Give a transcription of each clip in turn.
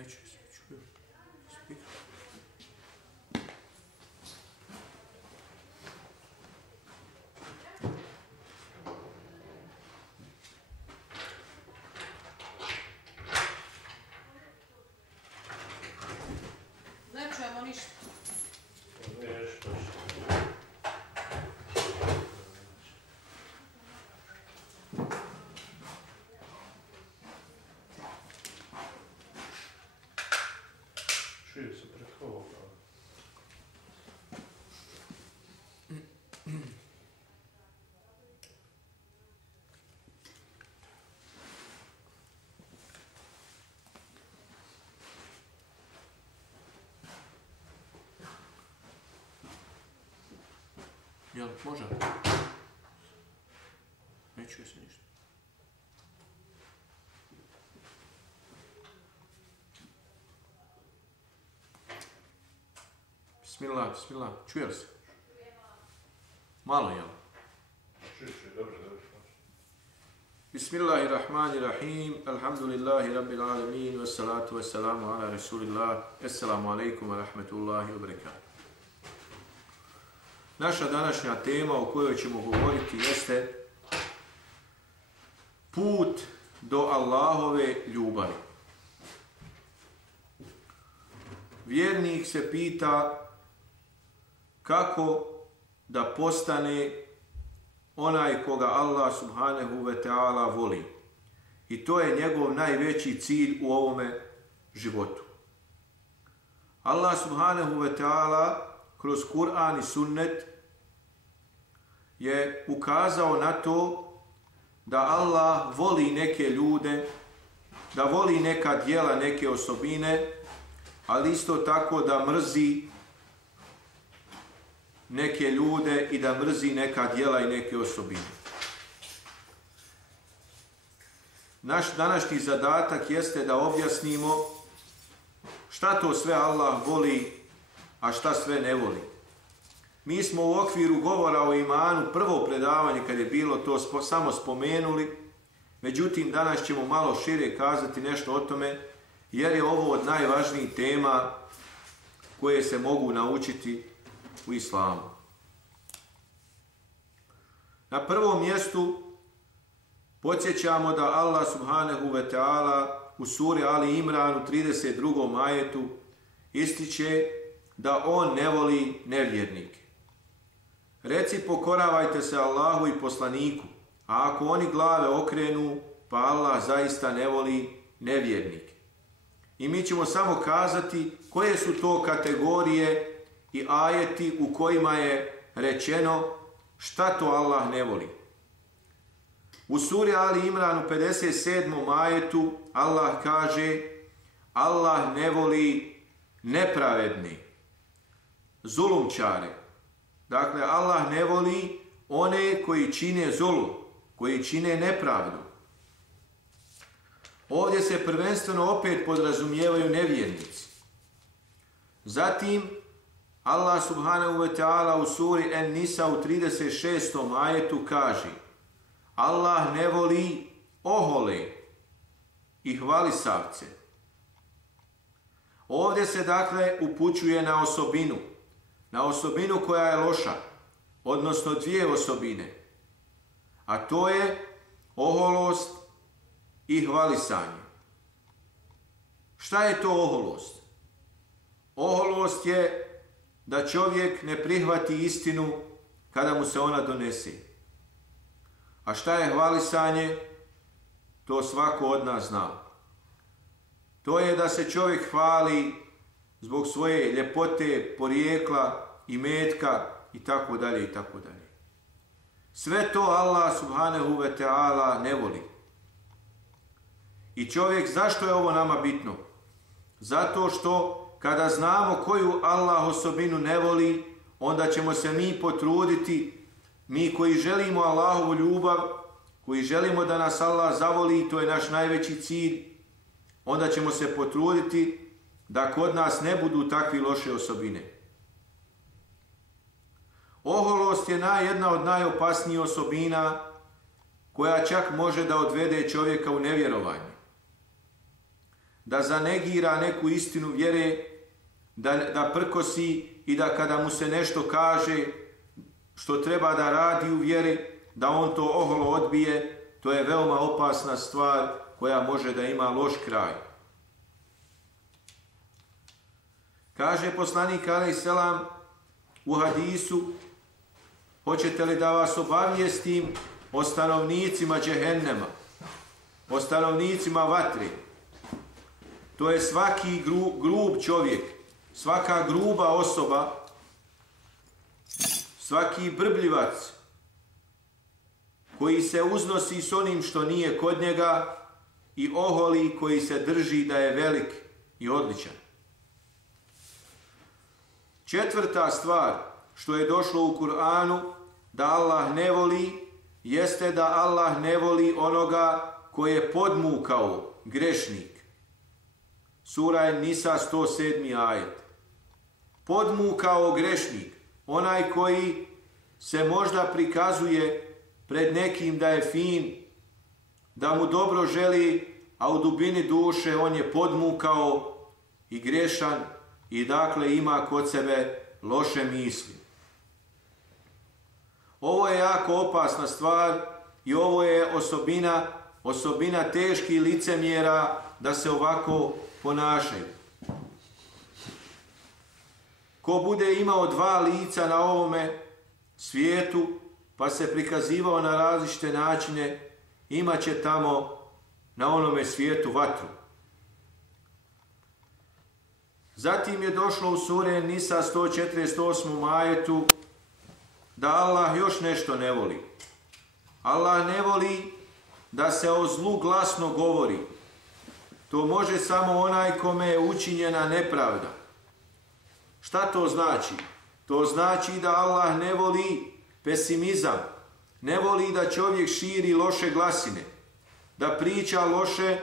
Neće se čuju. Ne čujemo ništa. Čuje se preko ovoga. Jel, može? Ne čuje se ništa. Bismillah, bismillah. Čuje li se? Malo, jel? Čuje, dobro. Bismillahirrahmanirrahim. Alhamdulillahi rabbil alamin. Wassalatu wassalamu ala rasulillah. Assalamu alaikum wa rahmatullahi wa barakatuh. Naša današnja tema o kojoj ćemo govoriti jeste put do Allahove ljubavi. Vjernik se pita kako da postane onaj koga Allah subhanahu wa ta'ala voli. I to je njegov najveći cilj u ovome životu. Allah subhanahu wa ta'ala kroz Kur'an i sunnet je ukazao na to da Allah voli neke ljude, da voli neka djela, neke osobine, ali isto tako da mrzi neke ljude i da mrzi neka djela i neke osobine. Naš današnji zadatak jeste da objasnimo šta to sve Allah voli, a šta sve ne voli. Mi smo u okviru govora o imanu, prvo predavanje kad je bilo to samo spomenuli, međutim danas ćemo malo šire kazati nešto o tome, jer je ovo od najvažnijih tema koje se mogu naučiti u islamu. Na prvom mjestu podsjećamo da Allah subhanahu wa ta'ala u suri Ali Imran u 32. ajetu ističe da on ne voli nevjernike. Reci, pokoravajte se Allahu i poslaniku, a ako oni glave okrenu, pa Allah zaista ne voli nevjernike. I mi ćemo samo kazati koje su to kategorije i ajeti u kojima je rečeno šta to Allah ne voli. U suri Ali Imran u 57. ajetu Allah kaže: Allah ne voli nepravedni, zulumčare. Dakle, Allah ne voli one koji čine zulum, koji čine nepravdu. Ovdje se prvenstveno opet podrazumijevaju nevjernici. Zatim, Allah subhanahu wa ta'ala u suri En-Nisa u 36. ajetu kaže: Allah ne voli ohole i hvalisavce. Ovdje se dakle upućuje na osobinu koja je loša, odnosno dvije osobine, a to je oholost i hvalisanje. Šta je to oholost? Oholost je da čovjek ne prihvati istinu kada mu se ona donese. A šta je hvalisanje? To svako od nas zna. To je da se čovjek hvali zbog svoje ljepote, porijekla, imetka i tako dalje i tako dalje. Sve to Allah subhanahu wa ta'ala ne voli. I čovjek, zašto je ovo nama bitno? Zato što kada znamo koju Allah osobinu ne voli, onda ćemo se mi potruditi, mi koji želimo Allahovu ljubav, koji želimo da nas Allah zavoli, to je naš najveći cilj, onda ćemo se potruditi da kod nas ne budu takvi loše osobine. Oholost je jedna od najopasnijih osobina koja čak može da odvede čovjeka u nevjerovanje. da zanegira neku istinu vjere, da prkosi i da kada mu se nešto kaže što treba da radi u vjeri, da on to oholo odbije. To je veoma opasna stvar koja može da ima loš kraj. Kaže poslanik alejselam u hadisu: hoćete li da vas obavijestim o stanovnicima džehennema, o stanovnicima vatre? To je svaki grub čovjek, svaka gruba osoba, svaki brbljivac koji se uznosi s onim što nije kod njega i oholi koji se drži da je velik i odličan. Četvrta stvar što je došlo u Kur'anu da Allah ne voli, jeste da Allah ne voli onoga koji je podmukao, grešnik. Sura En-Nisa 107. ajet. Podmukao grešnik, onaj koji se možda prikazuje pred nekim da je fin, da mu dobro želi, a u dubini duše on je podmukao i grešan i dakle ima kod sebe loše misli. Ovo je jako opasna stvar i ovo je osobina teških licemjera da se ovako ponašaju. Ko bude imao dva lica na ovome svijetu, pa se prikazivao na različite načine, imat će tamo na onome svijetu vatru. Zatim je došlo u suri En-Nisa 148. ajetu da Allah još nešto ne voli. Allah ne voli da se o zlu glasno govori. To može samo onaj kome je učinjena nepravda. Šta to znači? To znači da Allah ne voli pesimizam, ne voli da čovjek širi loše glasine, da priča loše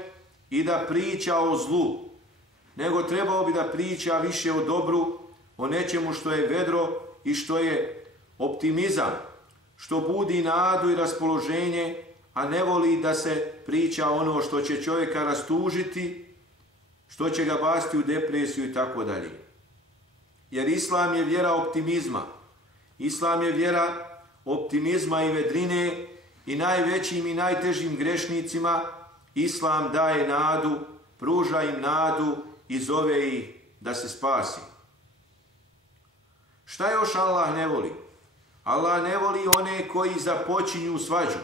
i da priča o zlu, nego trebao bi da priča više o dobru, o nečemu što je vedro i što je optimizam, što budi nadu i raspoloženje, a ne voli da se priča ono što će čovjeka rastužiti, što će ga baciti u depresiju i tako dalje. Jer Islam je vjera optimizma. Islam je vjera optimizma i vedrine i najvećim i najtežim grešnicima Islam daje nadu, pruža im nadu i zove ih da se spasi. Šta još Allah ne voli? Allah ne voli one koji započinju svađu.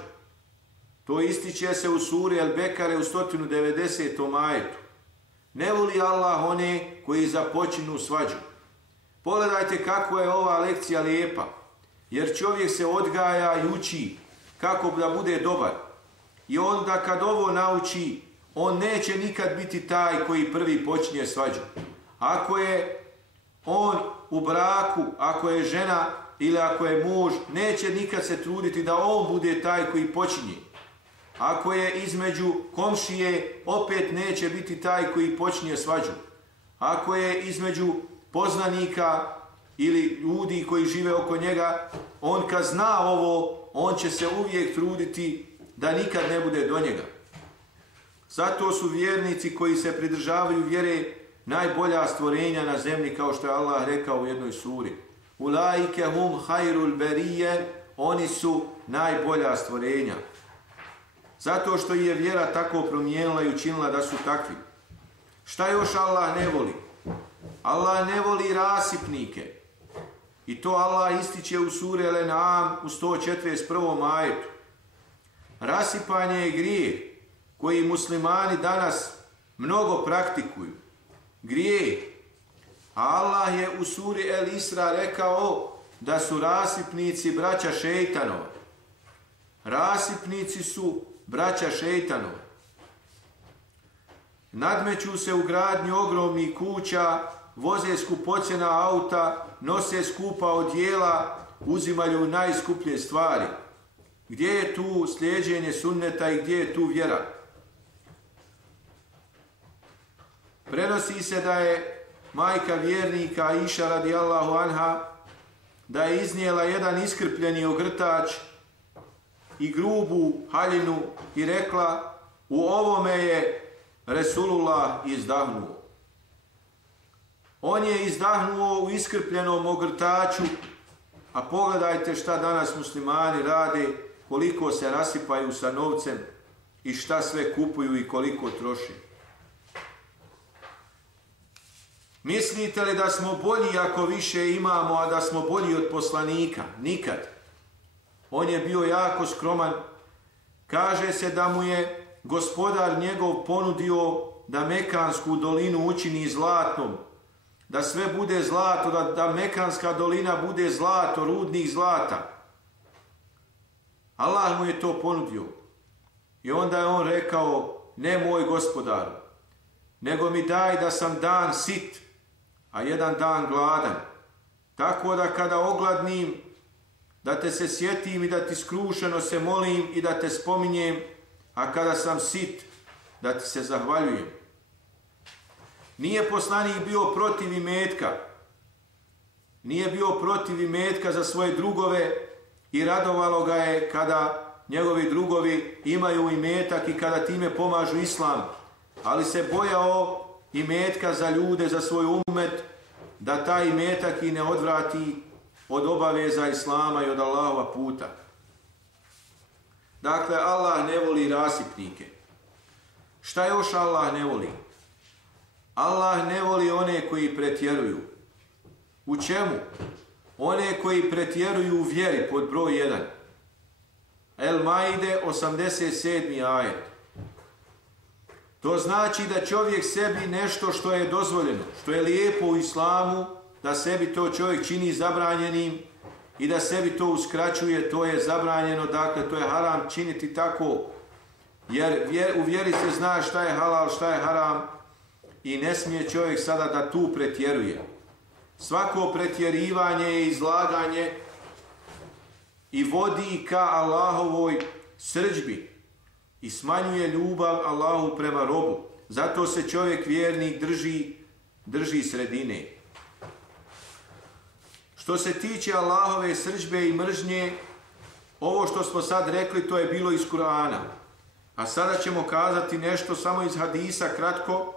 To ističe se u suri El-Bekare u 190. ajetu. Ne voli Allah one koji započinju svađu. Pogledajte kako je ova lekcija lijepa, jer čovjek se odgaja i uči kako da bude dobar. I onda kad ovo nauči, on neće nikad biti taj koji prvi počinje svađu. Ako je on u braku, ako je žena ili ako je muž, neće nikad se truditi da on bude taj koji počinje. Ako je između komšije, opet neće biti taj koji počinje svađu. Ako je između poznanika ili ljudi koji žive oko njega, on kad zna ovo, on će se uvijek truditi da nikad ne bude do njega. Zato su vjernici koji se pridržavaju vjere najbolja stvorenja na zemlji, kao što je Allah rekao u jednoj suri. Ulaike hum hayrul berije, oni su najbolja stvorenja. Zato što je vjera tako promijenila i učinila da su takvi. Šta još Allah ne voli? Allah ne voli rasipnike. I to Allah ističe u suri El-An'am u 141. ajetu. Rasipanje je grijeh koji muslimani danas mnogo praktikuju. Grijeh. A Allah je u suri El-Isra rekao da su rasipnici braća šejtanova. Rasipnici su braća šejtanova. Nadmeću se u gradnji ogromnih kuća, voze skupocjena auta, nose skupa odjela, uzimaju najskuplje stvari. Gdje je tu slijeđenje sunneta i gdje je tu vjera? Prenosi se da je majka vjernika Iša radijallahu anha da je iznijela jedan iskrpljeni ogrtač i grubu haljinu i rekla: u ovome je Resulullah izdahnuo. On je izdahnuo u iskrpljenom ogrtaču, a pogledajte šta danas muslimani rade, koliko se rasipaju sa novcem i šta sve kupuju i koliko troši. Mislite li da smo bolji ako više imamo, a da smo bolji od poslanika? Nikad. On je bio jako skroman. Kaže se da mu je gospodar njegov ponudio da Mekansku dolinu učini zlatnom, da sve bude zlato, da Mekanska dolina bude zlato, rudnih zlata. Allah mu je to ponudio. I onda je on rekao, ne moj gospodaru, nego mi daj da sam dan sit, a jedan dan gladan. Tako da kada ogladnim, da te se sjetim i da ti skrušeno se molim i da te spominjem, a kada sam sit, da ti se zahvaljujem. Nije poslanik bio protiv imetka. Nije bio protiv imetka za svoje drugove i radovalo ga je kada njegovi drugovi imaju imetak i kada time pomažu islam. Ali se bojao imetka za ljude, za svoj umet, da taj imetak i ne odvrati od obaveza islama i od Allahova puta. Dakle, Allah ne voli rasipnike. Šta još Allah ne voli? Allah ne voli one koji pretjeruju. U čemu? One koji pretjeruju u vjeri, pod broj 1. El Maide, 87. ajet. To znači da čovjek sebi nešto što je dozvoljeno, što je lijepo u islamu, da sebi to čovjek čini zabranjenim i da sebi to uskraćuje, to je zabranjeno, dakle to je haram činiti tako, jer u vjeri se zna šta je halal, šta je haram i ne smije čovjek sada da tu pretjeruje. Svako pretjerivanje je izlaganje i vodi ka Allahovoj srdžbi i smanjuje ljubav Allahu prema robu. Zato se čovjek vjernik drži sredine. Što se tiče Allahove srdžbe i mržnje, ovo što smo sad rekli, to je bilo iz Kur'ana. A sada ćemo kazati nešto samo iz hadisa, kratko.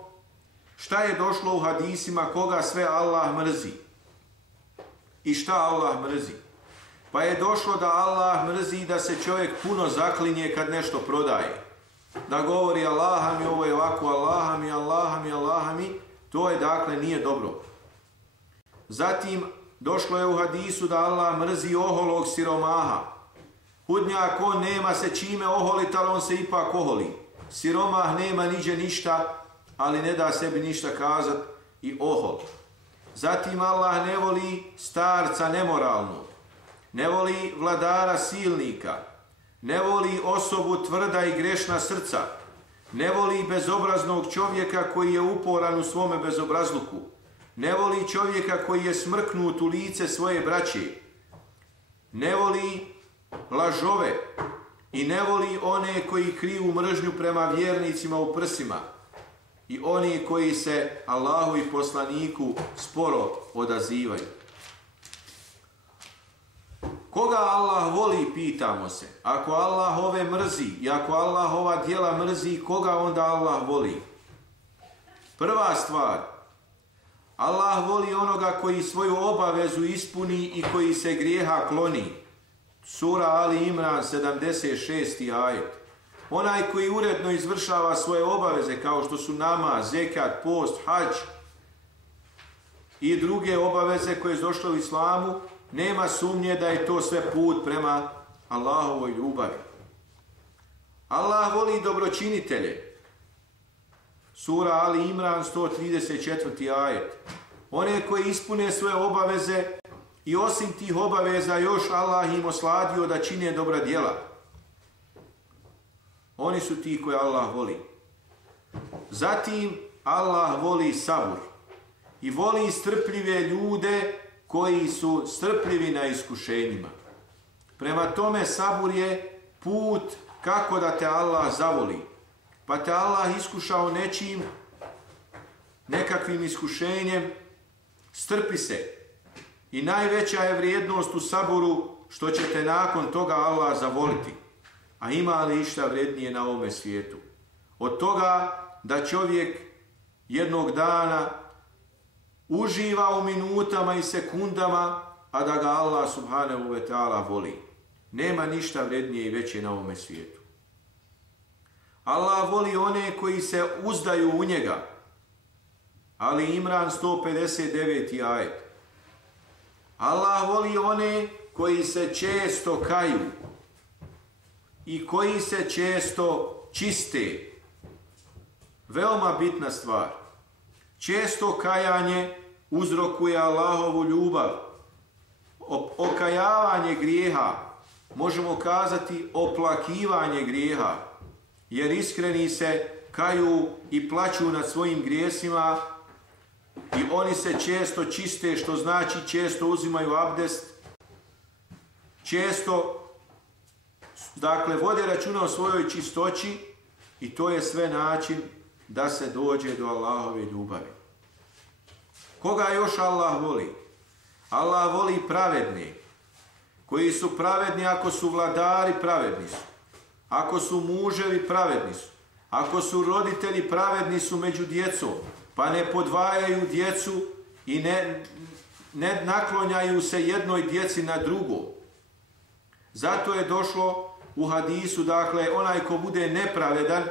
Šta je došlo u hadisima, koga sve Allah mrzi? I šta Allah mrzi? Pa je došlo da Allah mrzi da se čovjek puno zaklinje kad nešto prodaje. Da govori Allaha mi, ovo je ovako, Allaha mi, Allaha mi, Allaha mi. To je, dakle, nije dobro. Zatim, došlo je u hadisu da Allah mrzi oholog siromaha. Hudnjak, on nema se čime oholiti, ali on se ipak oholi. Siromah nema niđe ništa, ali ne da sebi ništa kazat i ohol. Zatim Allah ne voli starca nemoralnog, ne voli vladara silnika, ne voli osobu tvrda i grešna srca, ne voli bezobraznog čovjeka koji je uporan u svome bezobrazluku, ne voli čovjeka koji je smrknut u lice svoje braće, ne voli lažove i ne voli one koji kriju mržnju prema vjernicima u prsima i oni koji se Allahu i poslaniku sporo odazivaju. Koga Allah voli, pitamo se. Ako Allah ove mrzi i ako Allah ova djela mrzi, koga onda Allah voli? Prva stvar, Allah voli onoga koji svoju obavezu ispuni i koji se grijeha kloni. Sura Ali Imran, 76. ajet. Onaj koji uredno izvršava svoje obaveze kao što su namaz, zekat, post, hadž i druge obaveze koje su došle u islamu, nema sumnje da je to sve put prema Allahovoj ljubavi. Allah voli dobročinitelje. Sura Ali Imran, 134. ajet. One koji ispune svoje obaveze i osim tih obaveza još Allah im osladio da čine dobra djela. Oni su ti koje Allah voli. Zatim Allah voli sabur i voli strpljive ljude koji su strpljivi na iskušenjima. Prema tome sabur je put kako da te Allah zavoli. Pa te Allah iskušao nečim, nekakvim iskušenjem, strpi se. I najveća je vrijednost u saburu što će te nakon toga Allah zavoliti. A ima li išta vrijednije na ovome svijetu? Od toga da čovjek jednog dana uživa u minutama i sekundama, a da ga Allah subhanahu wa ta'ala voli. Nema ništa vrednije i veće na ovome svijetu. Allah voli one koji se uzdaju u njega. Ali Imran 159. ajet. Allah voli one koji se često kaju i koji se često čiste. Veoma bitna stvar. Često kajanje uzrokuje Allahovu ljubav. Okajavanje grijeha, možemo kazati oplakivanje grijeha, jer iskreni se kaju i plaću nad svojim grijesima i oni se često čiste, što znači često uzimaju abdest, često vode računa o svojoj čistoći i to je sve način da se dođe do Allahove ljubavi. Koga još Allah voli? Allah voli pravedne, koji su pravedni ako su vladari, pravedni su. Ako su muževi, pravedni su. Ako su roditelji, pravedni su među djecom, pa ne podvajaju djecu i ne naklonjaju se jednoj djeci na drugo. Zato je došlo u hadisu, dakle, onaj ko bude nepravedan,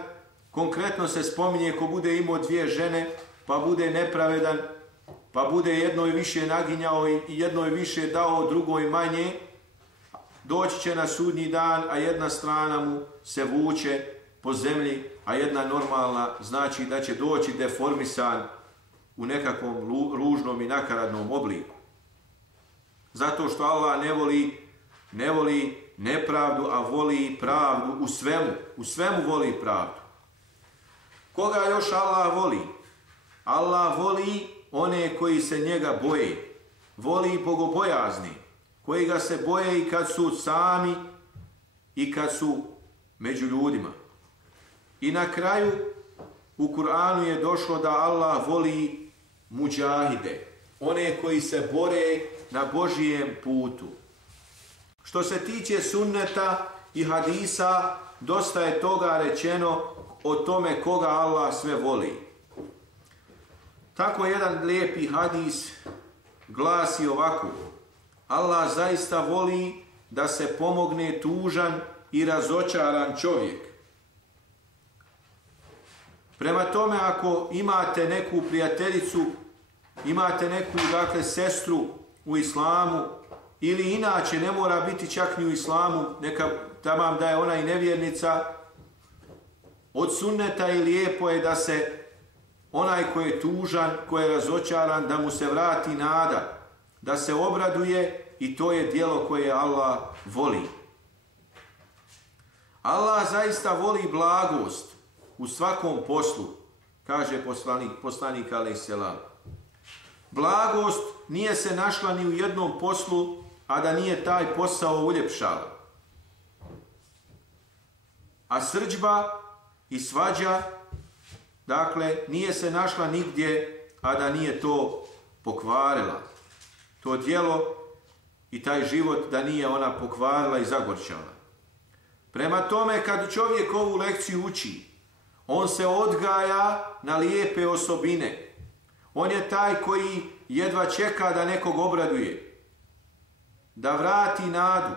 konkretno se spominje ko bude imao 2 žene, pa bude nepravedan, pa bude jednoj više naginjao i jednoj više dao, drugoj manje, doći će na sudnji dan, a jedna strana mu se vuče po zemlji, a jedna normalna, znači da će doći deformisan u nekakvom ružnom i nakaradnom obliku. Zato što Allah ne voli nepravdu, a voli pravdu u svemu. U svemu voli pravdu. Koga još Allah voli? Allah voli one koji se njega boje. Voli bogobojazni, koji ga se boje i kad su sami i kad su među ljudima. I na kraju u Kur'anu je došlo da Allah voli muđahide, one koji se bore na Božijem putu. Što se tiče sunneta i hadisa, dosta je toga rečeno o tome koga Allah sve voli. Tako jedan lijepi hadis glasi ovako: Allah zaista voli da se pomogne tužan i razočaran čovjek. Prema tome, ako imate neku prijateljicu, imate neku, dakle, sestru u islamu, ili inače ne mora biti čak ni u islamu, neka tamam da je ona i nevjernica, od sunneta i lijepo je da se onaj ko je tužan, ko je razočaran, da mu se vrati nada, da se obraduje, i to je djelo koje Allah voli. Allah zaista voli blagost u svakom poslu, kaže poslanik alejselam. Blagost nije se našla ni u jednom poslu, a da nije taj posao uljepšala. A srdžba i svađa, dakle, nije se našla nigdje, a da nije to pokvarila. To djelo i taj život da nije ona pokvarila i zagorčala. Prema tome, kad čovjek ovu lekciju uči, on se odgaja na lijepe osobine. On je taj koji jedva čeka da nekog obraduje, da vrati nadu.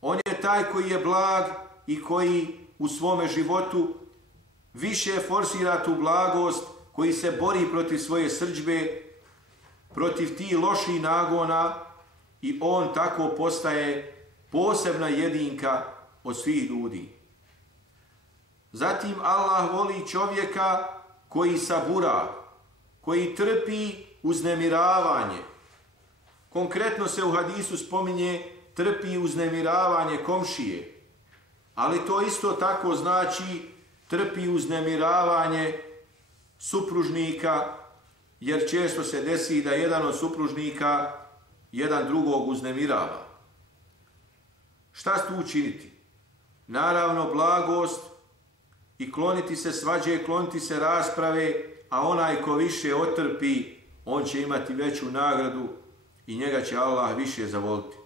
On je taj koji je blag i koji u svome životu više forsira tu blagost, koji se bori protiv svoje srdžbe, protiv tih loših nagona, i on tako postaje posebna jedinka od svih ljudi. Zatim Allah voli čovjeka koji sabura, koji trpi uznemiravanje. Konkretno se u hadisu spominje trpi uznemiravanje komšije, ali to isto tako znači trpi uznemiravanje supružnika, jer često se desi da jedan od supružnika jedan drugog uznemirava. Šta tu učiniti? Naravno, blagost i kloniti se svađe, kloniti se rasprave, a onaj ko više otrpi, on će imati veću nagradu i njega će Allah više zavoliti.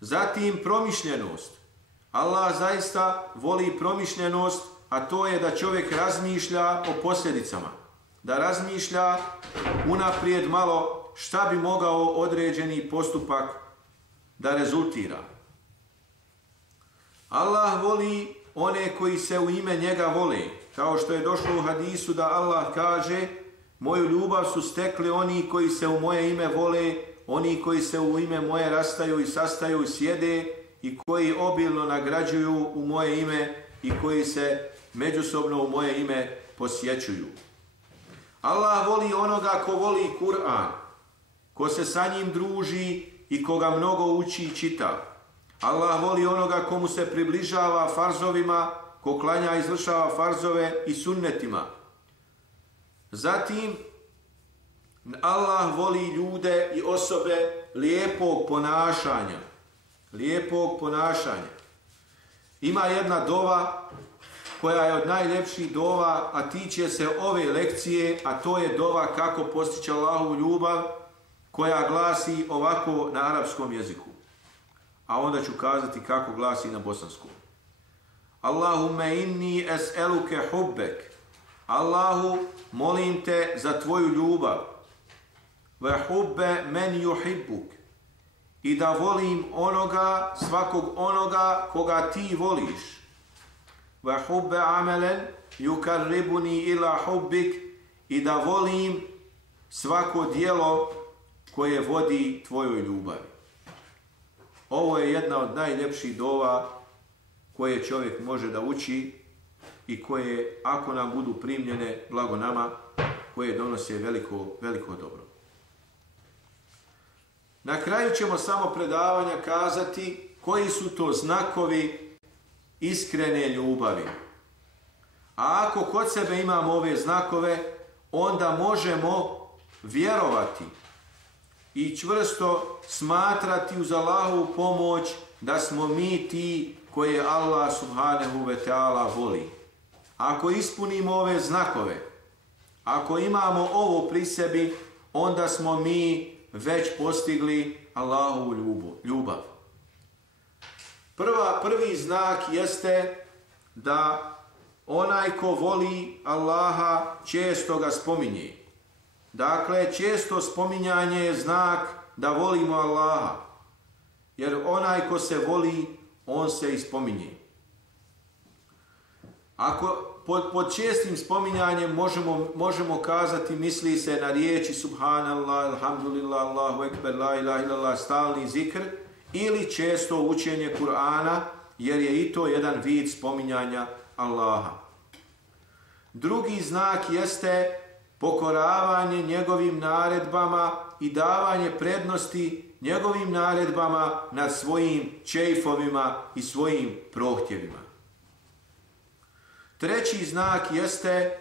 Zatim promišljenost. Allah zaista voli promišljenost a to je da čovjek razmišlja o posljedicama, da razmišlja unaprijed malo šta bi mogao određeni postupak da rezultira. Allah voli one koji se u ime njega vole, kao što je došlo u hadisu da Allah kaže: moju ljubav su stekli oni koji se u moje ime vole, oni koji se u ime moje rastaju i sastaju i sjede i koji obilno nagrađuju u moje ime i koji se međusobno u moje ime posjećuju. Allah voli onoga ko voli Kur'an, ko se sa njim druži i koga mnogo uči i čita. Allah voli onoga komu se približava farzovima, ko klanja i izvršava farzove i sunnetima. Zatim, Allah voli ljude i osobe lijepog ponašanja. Lijepog ponašanja. Ima jedna dova koja je od najljepših dova, a tiče se ove lekcije, a to je dova kako postići Allahovu ljubav, koja glasi ovako na arapskom jeziku. A onda ću kazati kako glasi na bosanskom. Allahumme inni es'eluke hubbek. Allahu, molim te za tvoju ljubav. Ve hubbe men yuhibbuk. I da volim onoga, svakog onoga koga ti voliš. Ve hubbe amelen yukarribuni ila hubbik. I da volim svako dijelo koje vodi tvojoj ljubavi. Ovo je jedna od najljepših dova koje čovjek može da uči i koje, ako nam budu primljene, blago nama, koje donose veliko dobro. Na kraju ćemo samo predavanja kazati koji su to znakovi iskrene ljubavi. A ako kod sebe imamo ove znakove, onda možemo vjerovati i čvrsto smatrati uz Allahovu pomoć da smo mi ti koje Allah subhanahu wa ta'ala voli. Ako ispunimo ove znakove, ako imamo ovo pri sebi, onda smo mi već postigli Allahovu ljubav. Prvi znak jeste da onaj ko voli Allaha često ga spominje. Dakle, često spominjanje je znak da volimo Allaha. Jer onaj ko se voli, on se i spominje. Ako pod čestim spominjanjem možemo kazati, misli se na riječi Subhanallah, Alhamdulillah, Allahu Ekber, La ilaha illallah, stalni zikr, ili često učenje Kur'ana, jer je i to jedan vid spominjanja Allaha. Drugi znak jeste pokoravanje njegovim naredbama i davanje prednosti njegovim naredbama nad svojim čejfovima i svojim prohtjevima. Treći znak jeste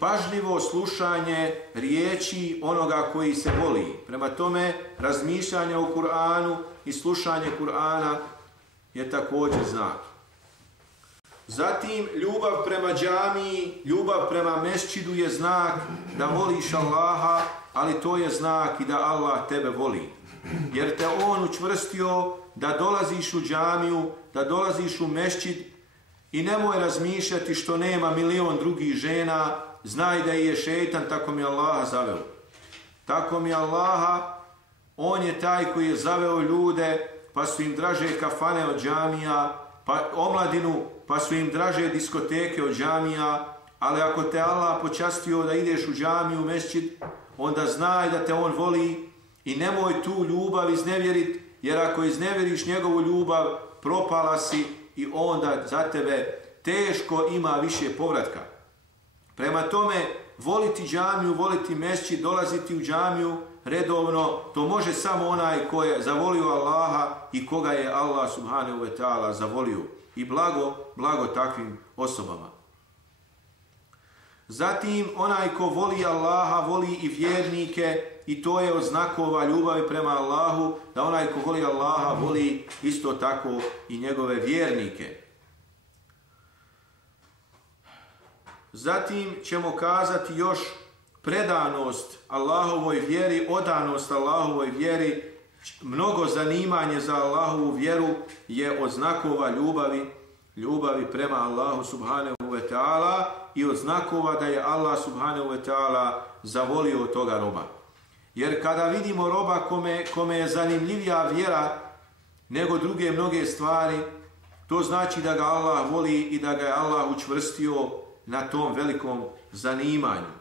pažljivo slušanje riječi onoga koji se voli. Prema tome, razmišljanje o Kur'anu i slušanje Kur'ana je također znak. Zatim, ljubav prema džamiji, ljubav prema mesčidu je znak da voliš Allaha, ali to je znak i da Allah tebe voli. Jer te on učvrstio da dolaziš u džamiju, da dolaziš u mesčid i nemoj razmišljati što nema milion drugih žena, znaj da je šejtan, tako mi Allaha zaveo. Tako mi Allaha, on je taj koji je zaveo ljude, pa su im draže kafane od džamija, pa omladinu, pa su im draže diskoteke od džamija, ali ako te Allah počastio da ideš u džamiju, u mesčid, onda znaj da te on voli i nemoj tu ljubav iznevjeriti, jer ako iznevjeriš njegovu ljubav, propala si i onda za tebe teško ima više povratka. Prema tome, voliti džamiju, voliti mesčid, dolaziti u džamiju redovno, to može samo onaj ko je zavolio Allaha i koga je Allah subhanahu wa ta'ala zavolio. I blago takvim osobama. Zatim, onaj ko voli Allaha, voli i vjernike, i to je od znakova ljubavi prema Allahu, da onaj ko voli Allaha, voli isto tako i njegove vjernike. Zatim ćemo kazati još predanost Allahovoj vjeri, odanost Allahovoj vjeri, mnogo zanimanje za Allahovu vjeru je od znakova ljubavi prema Allahu subhanahu wa ve ta'ala i od znakova da je Allah subhanahu wa ta'ala zavolio toga roba. Jer kada vidimo roba kome je zanimljivija vjera nego druge mnoge stvari, to znači da ga Allah voli i da ga je Allah učvrstio na tom velikom zanimanju.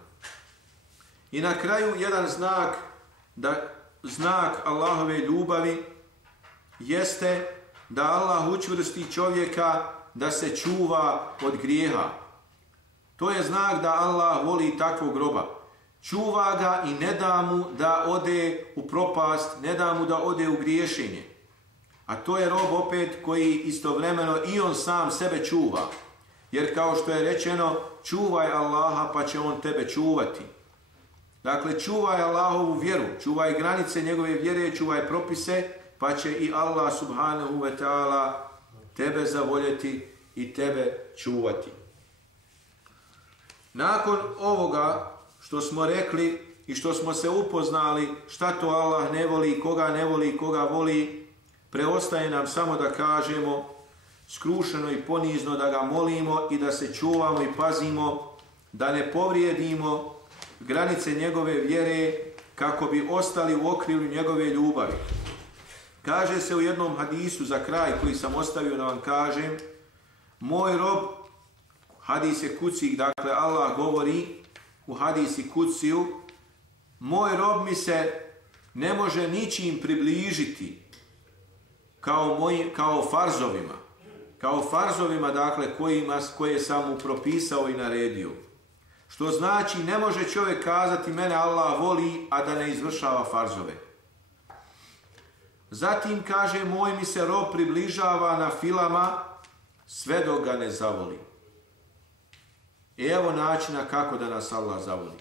I na kraju jedan znak Allahove ljubavi jeste da Allah učvrsti čovjeka da se čuva od grijeha. To je znak da Allah voli takvog roba. Čuva ga i ne da mu da ode u propast, ne da mu da ode u griješenje. A to je rob opet koji istovremeno i on sam sebe čuva. Jer kao što je rečeno, čuvaj Allaha pa će on tebe čuvati. Dakle, čuvaj Allahovu vjeru, čuvaj granice njegove vjere, čuvaj propise, pa će i Allah subhanahu wa ta'ala tebe zavoljeti i tebe čuvati. Nakon ovoga što smo rekli i što smo se upoznali šta to Allah ne voli, koga voli, preostaje nam samo da kažemo skrušeno i ponizno da ga molimo i da se čuvamo i pazimo, da ne povrijedimo granice njegove vjere kako bi ostali u okrilju njegove ljubavi. Kaže se u jednom hadisu za kraj koji sam ostavio da vam kažem, moj rob, hadis je kucik, dakle Allah govori u hadisi kuciju, moj rob mi se ne može ničim približiti kao farzovima, dakle koje sam mu propisao i naredio. Što znači ne može čovjek kazati mene Allah voli, a da ne izvršava farzove. Zatim kaže moj mi se rob približava na filama sve dok ga ne zavoli. I evo načina kako da nas Allah zavoli.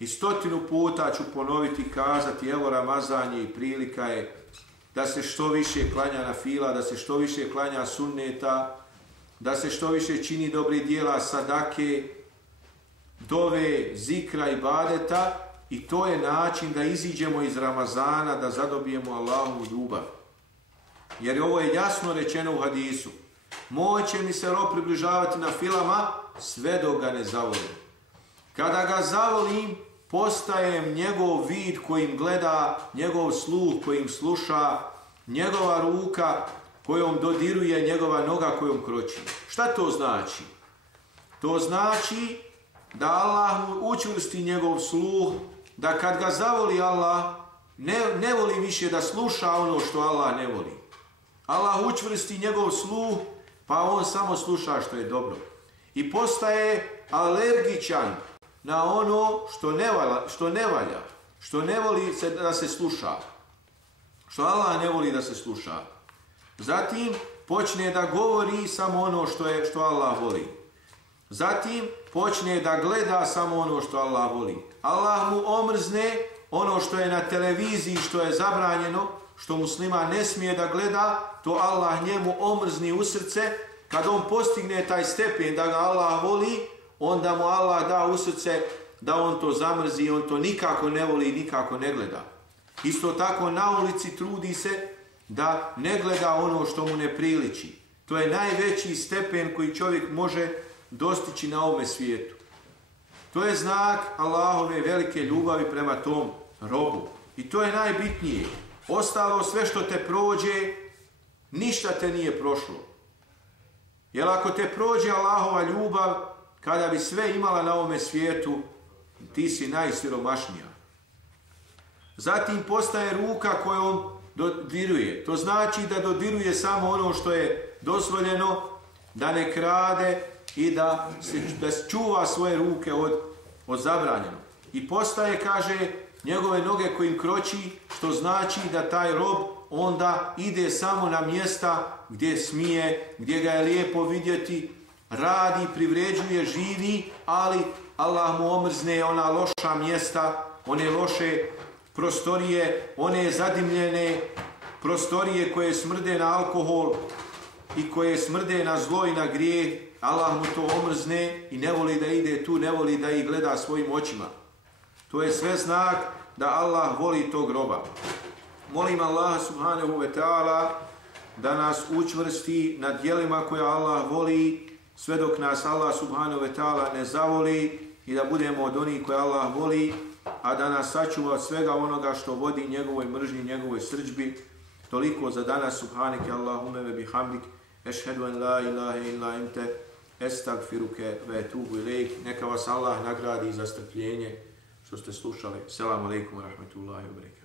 I 100 puta ću ponoviti, kazati, evo Ramazan je i prilika je da se što više klanja na fila, da se što više klanja sunneta, da se što više čini dobrih dijela, sadake, dove, zikra i ibadeta, i to je način da iziđemo iz Ramazana, da zadobijemo Allahovu ljubav. Jer ovo je jasno rečeno u hadisu. Moj će mi se rob približavati na filama sve dok ga ne zavolim. Kada ga zavolim, postajem njegov vid kojim gleda, njegov sluh kojim sluša, njegova ruka kojom dodiruje, njegova noga kojom kroči. Šta to znači? To znači da Allah mu učvrsti njegov sluh, da kad ga zavoli Allah, ne voli više da sluša ono što Allah ne voli. Allah učvrsti njegov sluh, pa on samo sluša što je dobro. I postaje alergičan na ono što ne valja, što ne voli se da se sluša, što Allah ne voli da se sluša. Zatim počne da govori samo ono što Allah voli. Zatim počne da gleda samo ono što Allah voli. Allah mu omrzne ono što je na televiziji, što je zabranjeno, što musliman ne smije da gleda, to Allah njemu omrzni u srce. Kad on postigne taj stepen da ga Allah voli, onda mu Allah da u srce da on to zamrzi, on to nikako ne voli i nikako ne gleda. Isto tako na ulici trudi se da ne gleda ono što mu ne priliči. To je najveći stepen koji čovjek može dostići na ovome svijetu. To je znak Allahove velike ljubavi prema tom robu. I to je najbitnije. Ostalo sve što te prođe, ništa te nije prošlo. Jer ako te prođe Allahova ljubav, kada bi sve imala na ovome svijetu, ti si najsiromašnija. Zatim postaje ruka kojom dodiruje. To znači da dodiruje samo ono što je dozvoljeno, da ne krade i da čuva svoje ruke od zabranjenog. I postaje, kaže, njegove noge kojim kroči, što znači da taj rob onda ide samo na mjesta gdje smije, gdje ga je lijepo vidjeti, radi, privređuje, živi, ali Allah mu omrzne ona loša mjesta, one loše prostorije, one zadimljene prostorije koje smrde na alkohol i koje smrde na zlo i na grijeh. Allah mu to omrzne i ne voli da ide tu, ne voli da ih gleda svojim očima. To je sve znak da Allah voli tog roba. Molim Allah subhanahu wa ta'ala da nas učvrsti na djelima koja Allah voli sve dok nas Allah subhanahu wa ta'ala ne zavoli i da budemo od onih koje Allah voli, a da nas sačuva od svega onoga što vodi njegovoj mržnji, njegovoj srdžbi. Toliko za danas. Subhaneke Allahumme ve bihamdik, ešhedu en la ilaha illa ente, estagfiruke ve etubu ilejk. Neka vas Allah nagradi za strpljenje što ste slušali. Selamu alejkum wa rahmetullahi wa barakatuh.